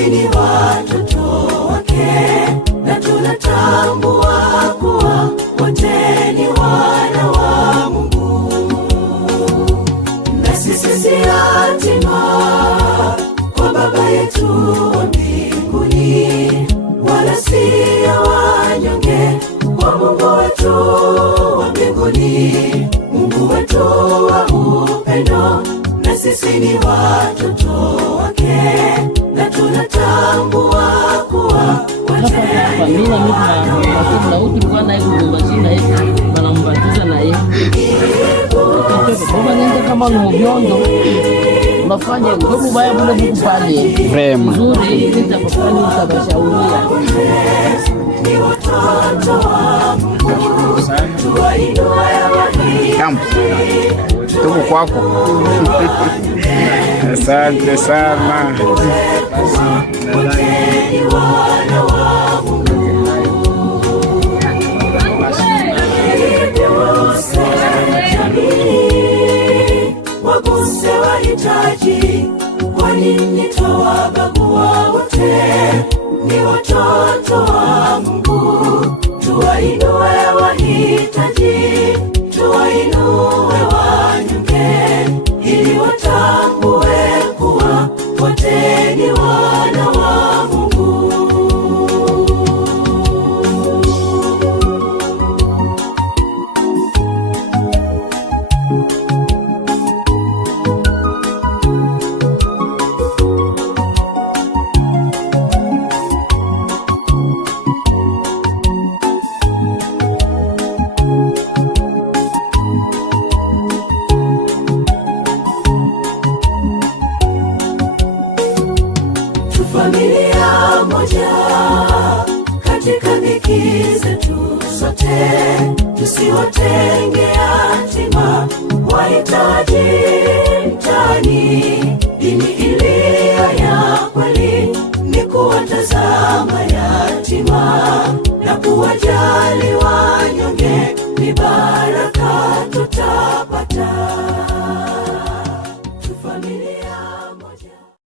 sisi ni watoto wake, na tunatambua kuwa wote ni wana wa Mungu. Na sisi si yatima kwa Baba yetu wa mbinguni, wala si wanyonge kwa Mungu wetu wa mbinguni. Mungu wetu wa upendo, na sisi ni watoto wake, na tunatambua kuwa wote ni wana wa Mungu. Kama ng'obyondo unafanya ngobu baya bule buku pale mzuri nitafanya utabashauria ni watoto wa Mungu. Tuko kwako. Asante sana. Waguse wahitaji, kwani nitawabagua wote. Ni watoto wa Mungu, tuwainue wahitaji, tuwainue wanyonge, ili watambue kuwa wote ni wana wa Mungu. Familia moja katika dhiki zetu sote, tusiwatenge yatima, wahitaji mtaani. Dini iliyo